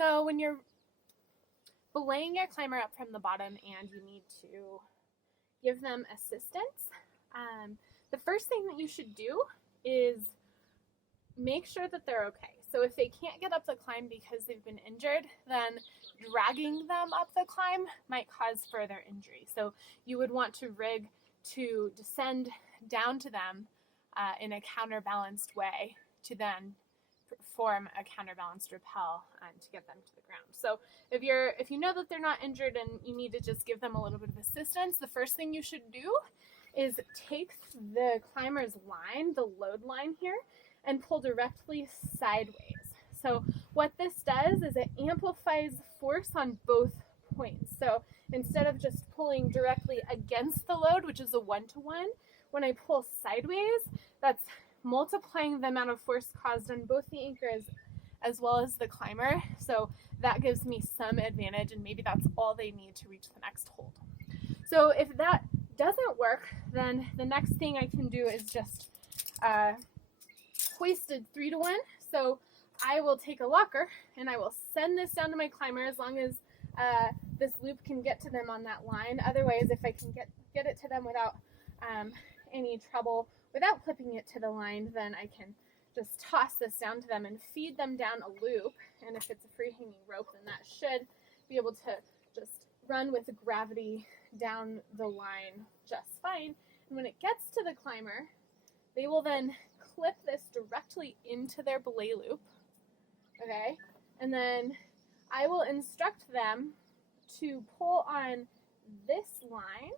So when you're belaying your climber up from the bottom and you need to give them assistance, the first thing that you should do is make sure that they're okay. So if they can't get up the climb because they've been injured, then dragging them up the climb might cause further injury. So you would want to rig to descend down to them in a counterbalanced way to then form a counterbalanced rappel to get them to the ground. So if you know that they're not injured and you need to just give them a little bit of assistance, the first thing you should do is take the climber's line, the load line here, and pull directly sideways. So what this does is it amplifies force on both points. So instead of just pulling directly against the load, which is a one-to-one, when I pull sideways, that's multiplying the amount of force caused on both the anchor as well as the climber. So that gives me some advantage, and maybe that's all they need to reach the next hold. So if that doesn't work, then the next thing I can do is just hoisted 3-to-1. So I will take a locker and I will send this down to my climber as long as this loop can get to them on that line. Otherwise, if I can get it to them without any trouble, without clipping it to the line, then I can just toss this down to them and feed them down a loop. And if it's a free hanging rope, then that should be able to just run with gravity down the line just fine. And when it gets to the climber, they will then clip this directly into their belay loop, okay? And then I will instruct them to pull on this line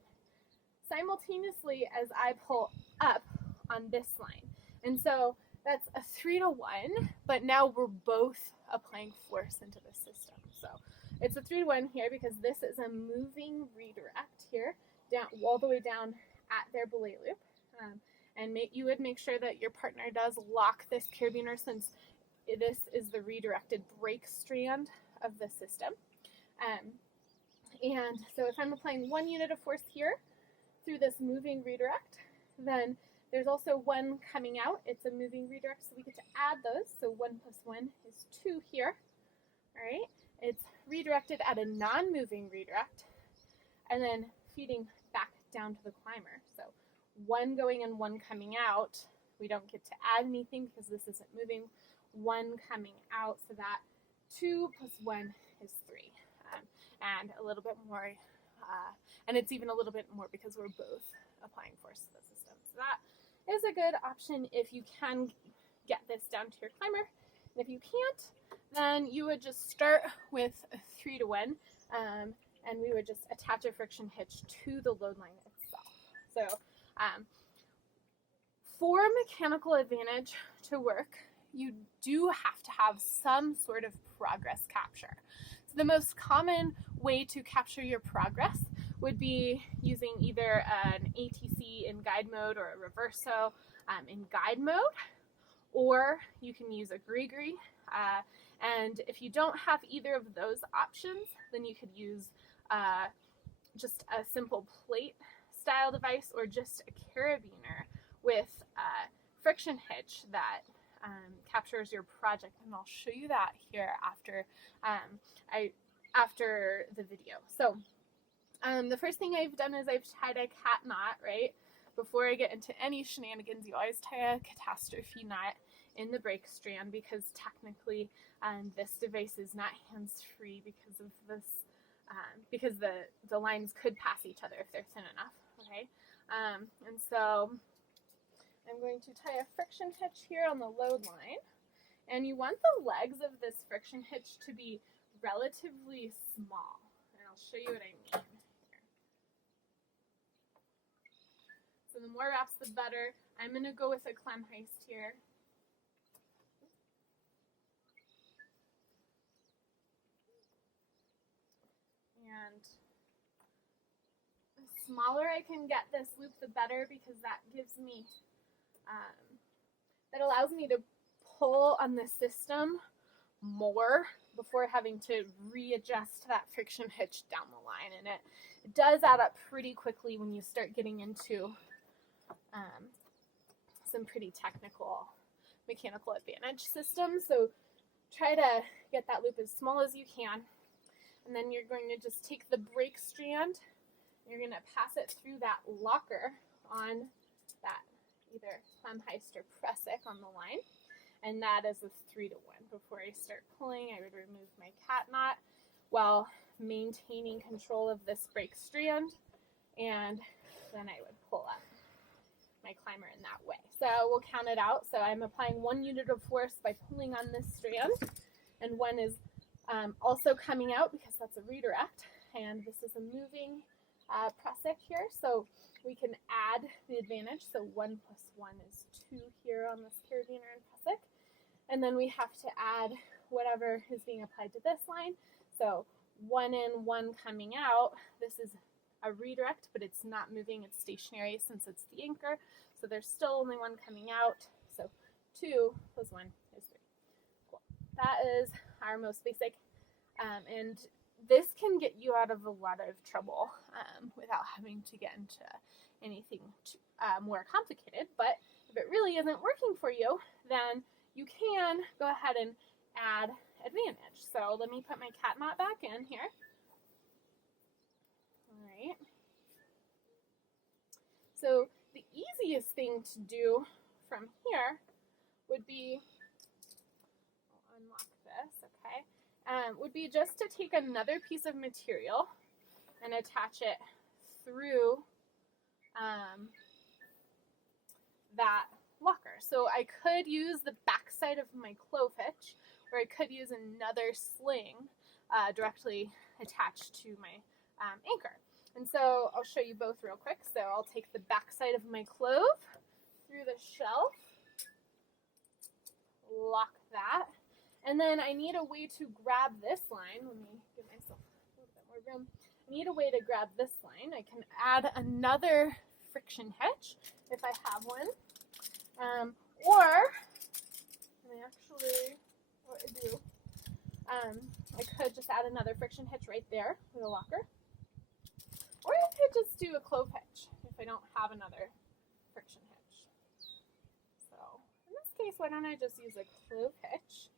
simultaneously as I pull up on this line. And so that's a 3-to-1, but now we're both applying force into the system. So it's a 3-to-1 here because this is a moving redirect here, down all the way down at their belay loop. And you would make sure that your partner does lock this carabiner, since this is the redirected brake strand of the system. And so if I'm applying 1 unit of force here through this moving redirect, then there's also 1 coming out. It's a moving redirect, so we get to add those. So 1 plus 1 is 2 here. All right, it's redirected at a non-moving redirect, and then feeding back down to the climber. So 1 going and 1 coming out. We don't get to add anything because this isn't moving. 1 coming out, so that 2 plus 1 is 3. And a little bit more, and it's even a little bit more because we're both applying force to the system. So that is a good option if you can get this down to your climber. And if you can't, then you would just start with a 3-to-1, and we would just attach a friction hitch to the load line itself. So for mechanical advantage to work, you do have to have some sort of progress capture. So the most common way to capture your progress would be using either an ATC in guide mode or a reverso in guide mode, or you can use a gree-gree. And if you don't have either of those options, then you could use just a simple plate style device, or just a carabiner with a friction hitch that captures your project, and I'll show you that here after the video. So the first thing I've done is I've tied a cat knot, right? Before I get into any shenanigans, you always tie a catastrophe knot in the brake strand, because technically this device is not hands-free because of this, because the lines could pass each other if they're thin enough, okay? And so I'm going to tie a friction hitch here on the load line, and you want the legs of this friction hitch to be relatively small, and I'll show you what I mean here. So the more wraps, the better. I'm going to go with a clem heist here. And the smaller I can get this loop, the better, because that gives me, that allows me to pull on the system more before having to readjust that friction hitch down the line. And it does add up pretty quickly when you start getting into some pretty technical mechanical advantage systems. So try to get that loop as small as you can. And then you're going to just take the brake strand, you're going to pass it through that locker on that either climb heist or pressic on the line. And that is a 3-to-1. Before I start pulling, I would remove my cat knot while maintaining control of this brake strand, and then I would pull up my climber in that way. So we'll count it out. So I'm applying 1 unit of force by pulling on this strand, and 1 is also coming out because that's a redirect, and this is a moving pressic here, so we can add the advantage. So 1 plus 1 is 2 here on this carabiner and pressic, and then we have to add whatever is being applied to this line. So 1 in, 1 coming out. This is a redirect, but it's not moving, it's stationary since it's the anchor, so there's still only 1 coming out. So 2 plus 1 is 3. Cool. That is our most basic, and this can get you out of a lot of trouble without having to get into anything more complicated. But if it really isn't working for you, then you can go ahead and add advantage. So let me put my cat knot back in here. All right. So the easiest thing to do from here would be, I'll unlock this, okay, would be just to take another piece of material and attach it through that locker. So I could use the back side of my clove hitch, or I could use another sling directly attached to my anchor. And so I'll show you both real quick. So I'll take the back side of my clove through the shelf, lock that, and then I need a way to grab this line. Let me give myself a little bit more room. I need a way to grab this line. I can add another friction hitch if I have one, or I could just add another friction hitch right there with a locker. Or I could just do a clove hitch if I don't have another friction hitch. So in this case, why don't I just use a clove hitch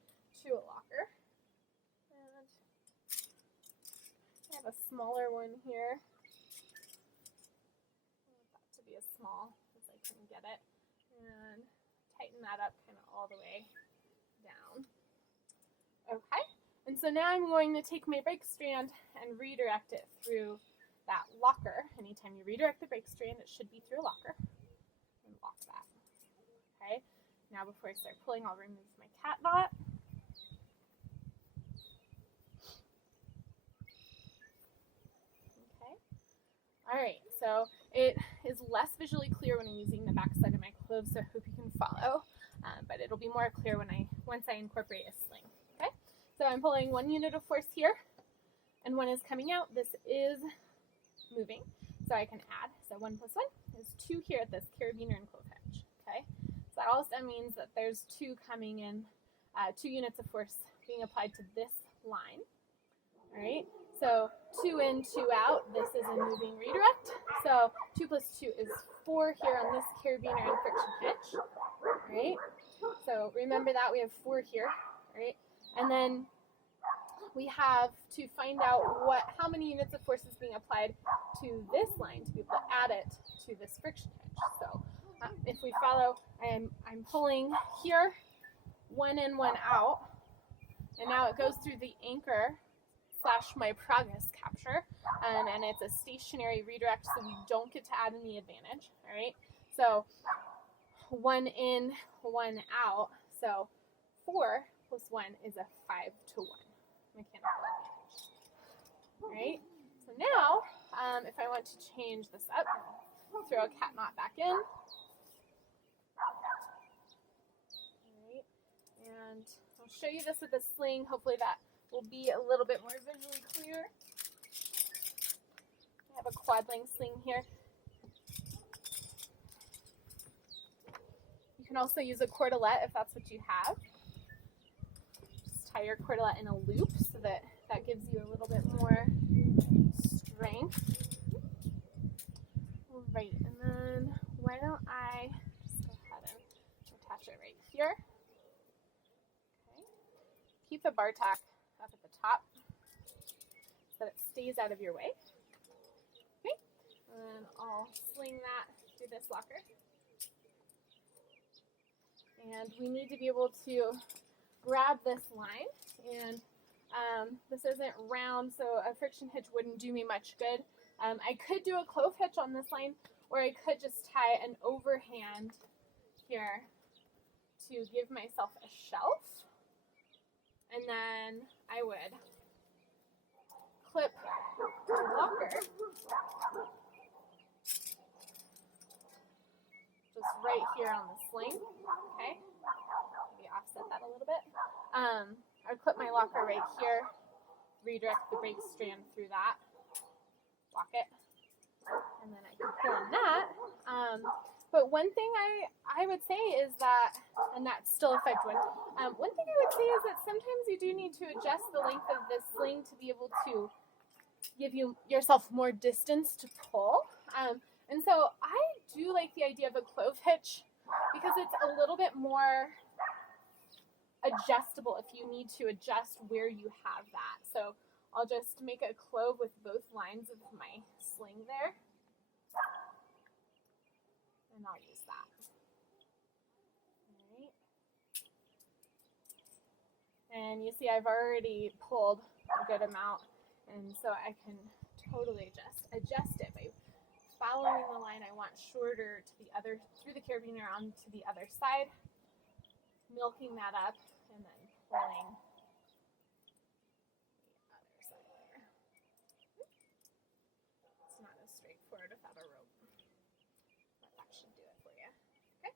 to a locker. And I have a smaller one here. I want that to be as small as I can get it. And tighten that up kind of all the way down. Okay, and so now I'm going to take my brake strand and redirect it through that locker. Anytime you redirect the brake strand, it should be through a locker. And lock that. Okay, now before I start pulling, I'll remove my cat knot. Okay, all right, so it is less visually clear when I'm using the back side of my clove, so I hope you can follow, but it'll be more clear once I incorporate a sling. Okay, so I'm pulling 1 unit of force here, and 1 is coming out. This is moving, so I can add. So 1 plus 1 is 2 here at this carabiner and clove hitch. Okay, so that also means that there's 2 coming in, 2 units of force being applied to this line. All right, so 2 in, 2 out. This is a moving redirect. So 2 plus 2 is 4 here on this carabiner and friction hitch. All right, so remember that we have 4 here. All right, and then we have to find out how many units of force is being applied to this line to be able to add it to this friction hitch. So if we follow, I'm pulling here, 1 in, 1 out, and now it goes through the anchor / my progress capture, and it's a stationary redirect, so we don't get to add any advantage. All right, so 1 in, 1 out, so 4 plus 1 is a 5-to-1 mechanical advantage. All right, so now if I want to change this up, I'll throw a cat knot back in. All right, and I'll show you this with a sling. Hopefully that will be a little bit more visually clear. I have a quad length sling here. You can also use a cordelette if that's what you have. Just tie your cordelette in a loop so that gives you a little bit more strength. All right, and then why don't I just go ahead and attach it right here. Okay. bar tack up at the top so that it stays out of your way. Okay, and I'll sling that through this locker. And we need to be able to grab this line, and this isn't round, so a friction hitch wouldn't do me much good. I could do a clove hitch on this line, or I could just tie an overhand here to give myself a shelf, and then I would clip the locker just right here on the sling. Okay, maybe offset that a little bit. I'd clip my locker right here, redirect the brake strand through that, lock it, and then I can pull on that. But one thing I would say is that, and that's still a 5-to-1, one thing I would say is that sometimes you do need to adjust the length of this sling to be able to give yourself more distance to pull. And so I do like the idea of a clove hitch because it's a little bit more adjustable if you need to adjust where you have that. So I'll just make a clove with both lines of my sling there, and I'll use that. All right. And you see I've already pulled a good amount, and so I can totally adjust it by following the line I want shorter to the other, through the carabiner onto the other side, milking that up, and then pulling the other side there. It's not as straightforward without a rope, but that should do it for you. Okay.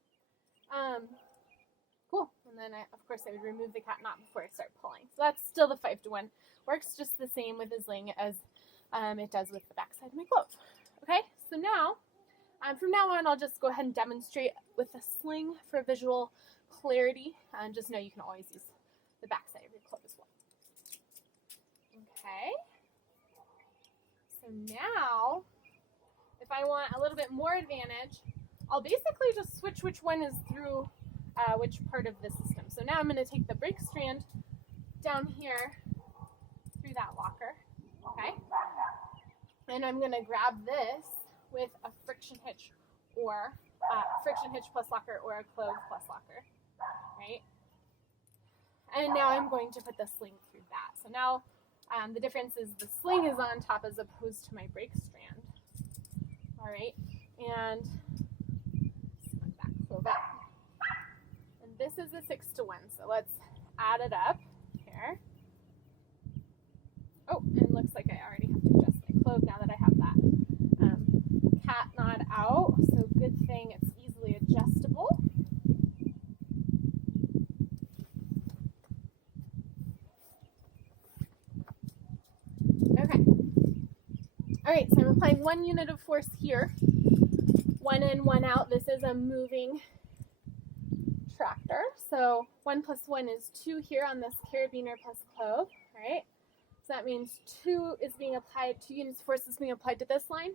Cool. And then of course I would remove the cap knot before I start pulling. So that's still the 5-to-1. Works just the same with the sling as it does with the back side of my glove. Okay, so now, from now on, I'll just go ahead and demonstrate with a sling for visual clarity. And just know you can always use the back side of your glove as well. Okay, so now, if I want a little bit more advantage, I'll basically just switch which one is through which part of the system. So now I'm going to take the brake strand down here through that locker, okay? And I'm going to grab this with a friction hitch or friction hitch plus locker or a clove plus locker, right? And now I'm going to put the sling through that. So now the difference is the sling is on top as opposed to my brake strand. All right, and snug that clove up. And this is a 6-to-1, so let's add it up here. Oh, and it looks like I already have to adjust my clove now that I have that cat knot out, so good thing it's easily adjustable. Okay. All right, so I'm applying 1 unit of force here. 1 in, 1 out. This is a moving tractor. So 1 plus 1 is 2 here on this carabiner plus clove, right? So that means 2 is being applied, 2 units of force is being applied to this line.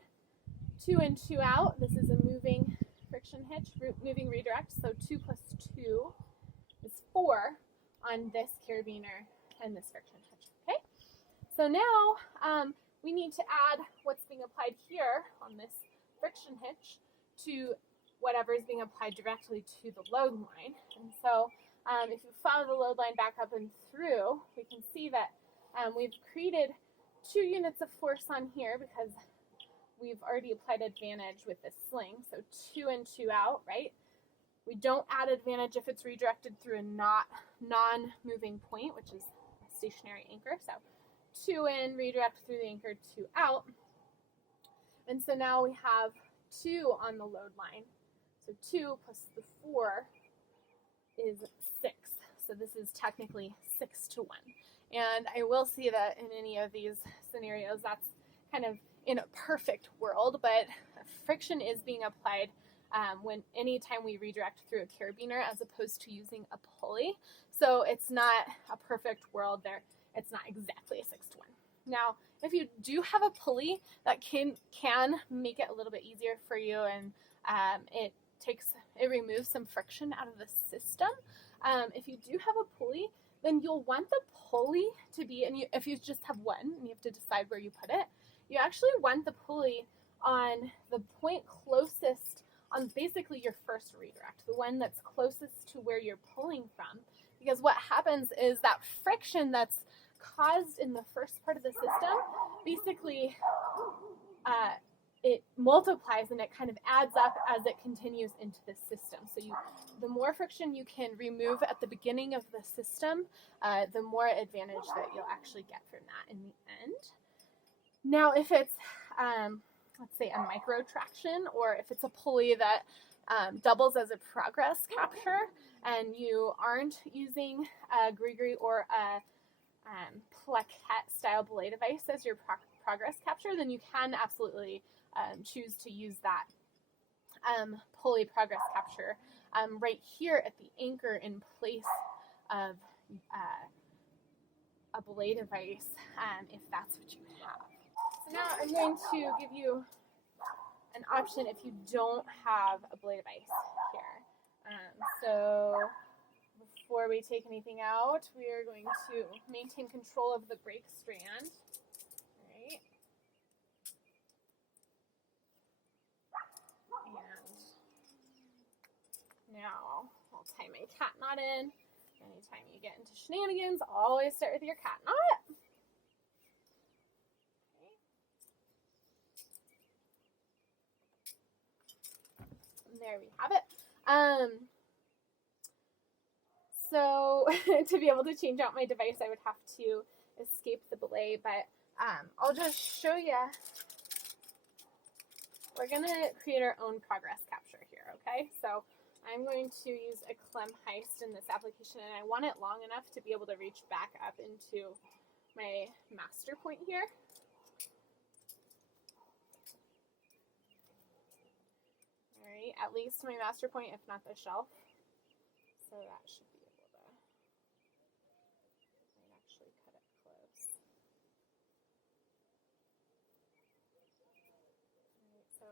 2 in, 2 out. This is a moving friction hitch, moving redirect. So 2 plus 2 is 4 on this carabiner and this friction hitch, okay? So now we need to add what's being applied here on this friction hitch to whatever is being applied directly to the load line. And so if you follow the load line back up and through, we can see that we've created 2 units of force on here because we've already applied advantage with this sling. So 2 in, 2 out, right? We don't add advantage if it's redirected through a non-moving point, which is a stationary anchor. So 2 in, redirect through the anchor, 2 out. And so now we have 2 on the load line. So 2 plus the 4 is 6. So this is technically 6-to-1. And I will see that in any of these scenarios, that's kind of in a perfect world, but friction is being applied anytime we redirect through a carabiner as opposed to using a pulley. So it's not a perfect world there. It's not exactly a 6-to-1. Now, if you do have a pulley, that can make it a little bit easier for you, and it removes some friction out of the system. If you do have a pulley, then you'll want the pulley to be, and if you just have one and you have to decide where you put it, you actually want the pulley on the point closest on basically your first redirect, the one that's closest to where you're pulling from. Because what happens is that friction that's caused in the first part of the system, basically it multiplies and it kind of adds up as it continues into the system. So the more friction you can remove at the beginning of the system, the more advantage that you'll actually get from that in the end. Now, if it's, let's say, a micro traction, or if it's a pulley that doubles as a progress capture, and you aren't using a gree or a plaquette style belay device as your progress capture, then you can absolutely choose to use that pulley progress capture right here at the anchor in place of a belay device, if that's what you have. So now I'm going to give you an option if you don't have a belay device here. So before we take anything out, we are going to maintain control of the brake strand. Right. And now I'll tie my cat knot in. Anytime you get into shenanigans, always start with your cat knot. Okay. And there we have it. So to be able to change out my device, I would have to escape the belay, but I'll just show you. We're going to create our own progress capture here, okay? So I'm going to use a clem heist in this application, and I want it long enough to be able to reach back up into my master point here. All right, at least my master point, if not the shelf. So that should be able to, might actually cut it close. All right, so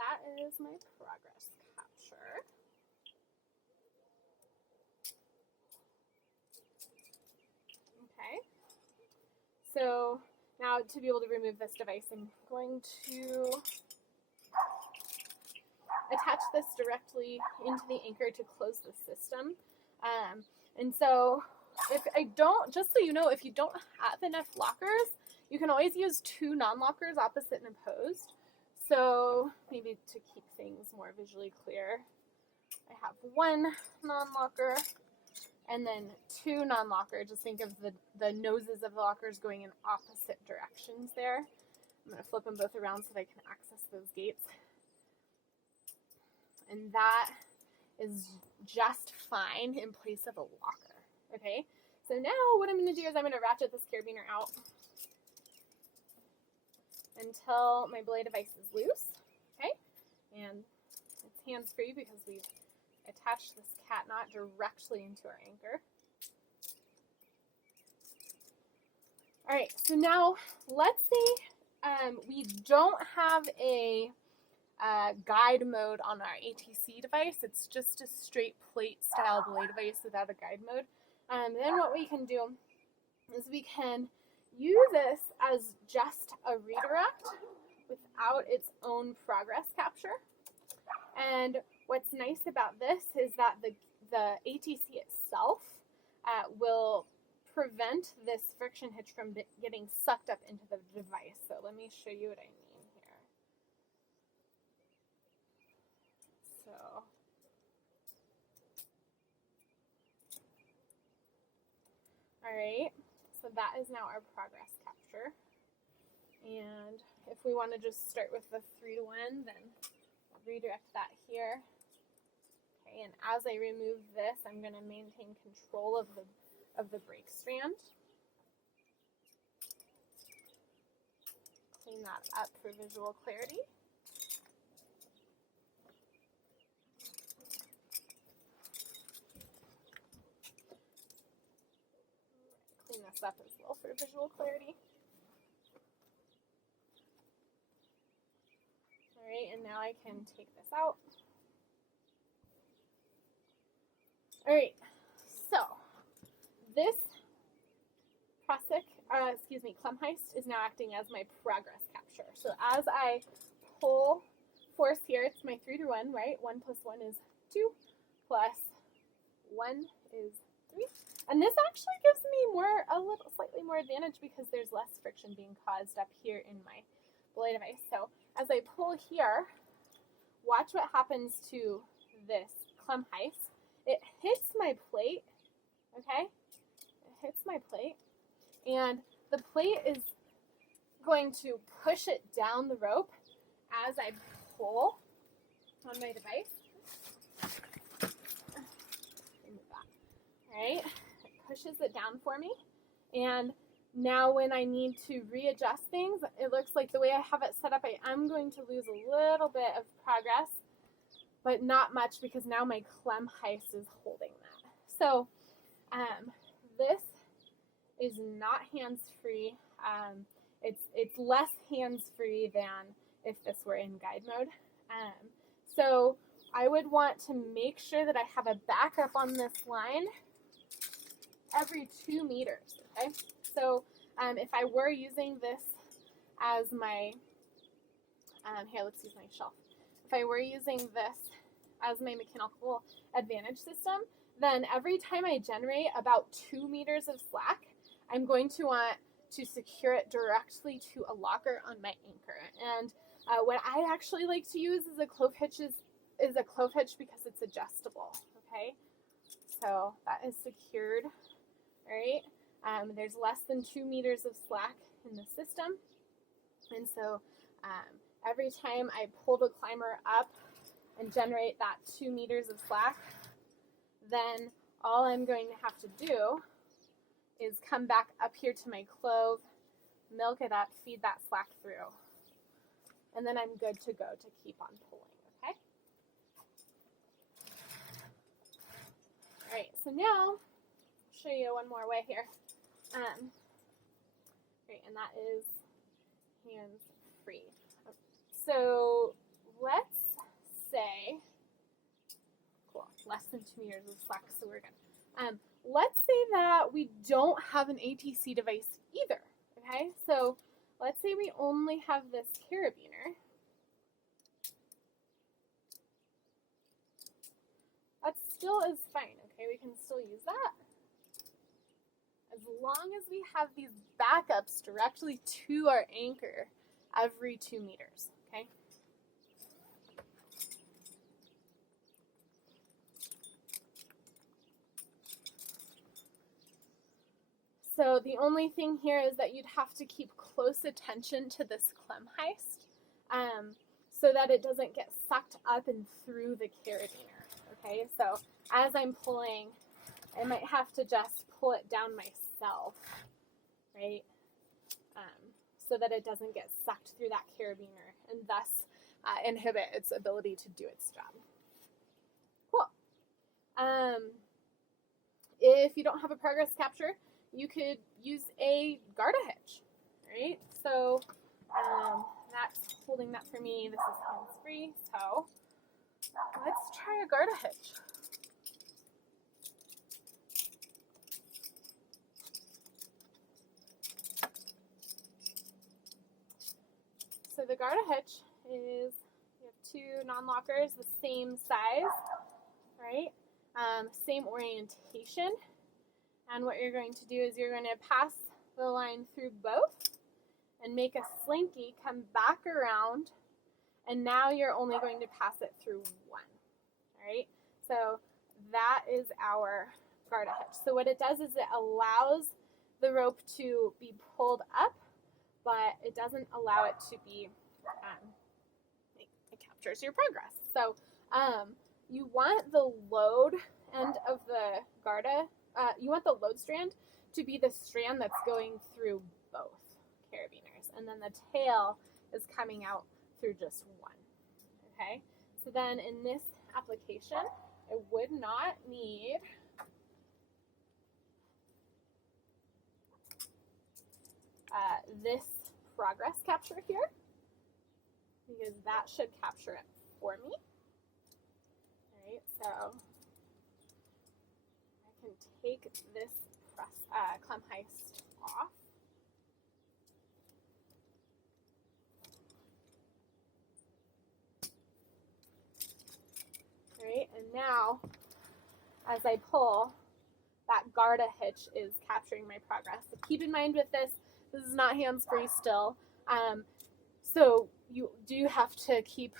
that is my progress capture. Okay, so now to be able to remove this device, I'm going to attach this directly into the anchor to close the system. And so if I don't, just so you know, if you don't have enough lockers, you can always use two non-lockers opposite and opposed. So maybe to keep things more visually clear, I have one non-locker and then two non-locker. Just think of the noses of the lockers going in opposite directions there. I'm going to flip them both around so that I can access those gates. And that is just fine in place of a locker, okay? So now what I'm going to do is I'm going to ratchet this carabiner out until my belay device is loose, okay? And it's hands-free because we've attached this cat knot directly into our anchor. All right, so now let's say we don't have a guide mode on our ATC device. It's just a straight plate style belay device without a guide mode. Then what we can do is we can use this as just a redirect without its own progress capture. And what's nice about this is that the ATC itself will prevent this friction hitch from getting sucked up into the device. So let me show you what I mean. So, all right, so that is now our progress capture. And if we want to just start with the 3-to-1, then I'll redirect that here. Okay, and as I remove this, I'm going to maintain control of the brake strand. Clean that up for visual clarity. Clean this up as well for visual clarity. All right, and now I can take this out. All right, so this climb heist is now acting as my progress capture. So as I pull force here, it's my 3 to 1, right? 1 plus 1 is 2, plus 1 is 3. And this actually gives me slightly more advantage because there's less friction being caused up here in my belay device. So as I pull here, watch what happens to this climb heist. It hits my plate, okay? It hits my plate, and the plate is going to push it down the rope as I pull on my device. Right? It pushes it down for me, and now when I need to readjust things, it looks like the way I have it set up, I am going to lose a little bit of progress, but not much because now my climb heist is holding that. So this is not hands-free. It's less hands-free than if this were in guide mode. So I would want to make sure that I have a backup on this line every 2 meters, okay? So if I were using this as my, here, let's use my shelf. If I were using this as my mechanical advantage system, then every time I generate about 2 meters of slack, I'm going to want to secure it directly to a locker on my anchor. And what I actually like to use is a clove hitch because it's adjustable, okay? So that is secured, right? There's less than 2 meters of slack in the system. And so every time I pull the climber up and generate that 2 meters of slack, then all I'm going to have to do is come back up here to my clove, milk it up, feed that slack through, and then I'm good to go to keep on pulling, okay? All right, so now I'll show you one more way here. Right, and that is hands-free. So let's say, cool, less than 2 meters of slack, so we're good. Let's say that we don't have an ATC device either, okay? So let's say we only have this carabiner. That still is fine, okay? We can still use that as long as we have these backups directly to our anchor every 2 meters, okay? So the only thing here is that you'd have to keep close attention to this climb heist so that it doesn't get sucked up and through the carabiner, okay? So as I'm pulling, I might have to just pull it down myself, right? So that it doesn't get sucked through that carabiner and thus inhibit its ability to do its job. Cool. If you don't have a progress capture, you could use a garda hitch, right? So that's holding that for me. This is hands-free, so let's try a garda hitch. So the garda hitch is, you have 2 non-lockers, the same size, right? Same orientation. And what you're going to do is you're going to pass the line through both and make a slinky, come back around, and now you're only going to pass it through one, all right? So that is our garda hitch. So what it does is it allows the rope to be pulled up, but it doesn't allow it to be, it captures your progress. So you want the load end of the garda, you want the load strand to be the strand that's going through both carabiners, and then the tail is coming out through just one, okay? So then in this application, I would not need this progress capture here, because that should capture it for me. All right, so I can take this climb heist off. Right, and now as I pull, that Garda hitch is capturing my progress. So keep in mind with this is not hands-free still. So you do have to keep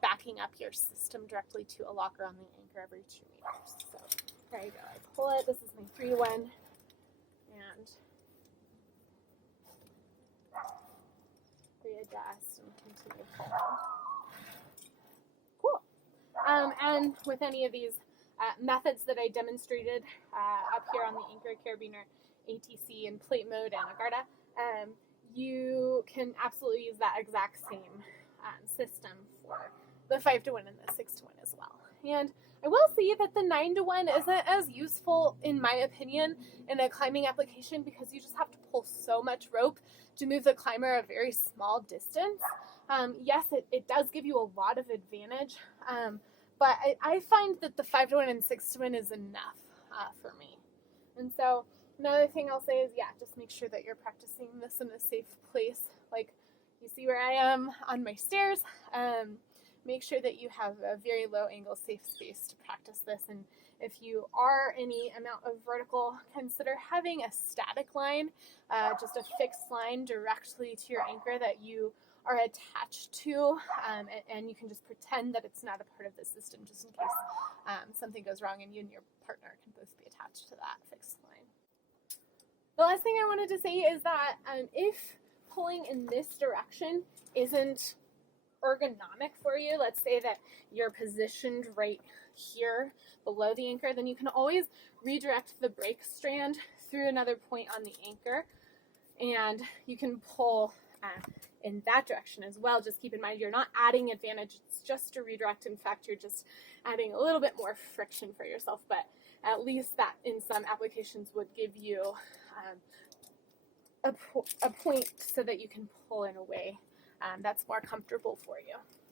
backing up your system directly to a locker on the anchor every 2 meters. So there you go. I pull it. This is my 3-1, and readjust and continue pulling. Cool. And with any of these methods that I demonstrated up here on the anchor, carabiner, ATC, and plate mode, and Agarda, you can absolutely use that exact same system for the 5-to-1 and the 6-to-1 as well. And I will say that the 9-to-1 isn't as useful, in my opinion, in a climbing application because you just have to pull so much rope to move the climber a very small distance. Yes, it does give you a lot of advantage, but I find that the 5-to-1 and 6-to-1 is enough for me. And so another thing I'll say is, yeah, just make sure that you're practicing this in a safe place. Like you see where I am on my stairs. Make sure that you have a very low angle safe space to practice this. And if you are any amount of vertical, consider having a static line, just a fixed line directly to your anchor that you are attached to, and you can just pretend that it's not a part of the system just in case something goes wrong and you and your partner can both be attached to that fixed line. The last thing I wanted to say is that if pulling in this direction isn't ergonomic for you, let's say that you're positioned right here below the anchor, then you can always redirect the brake strand through another point on the anchor, and you can pull in that direction as well. Just keep in mind you're not adding advantage, it's just a redirect. In fact, you're just adding a little bit more friction for yourself, but at least that in some applications would give you a point so that you can pull in a way that's more comfortable for you.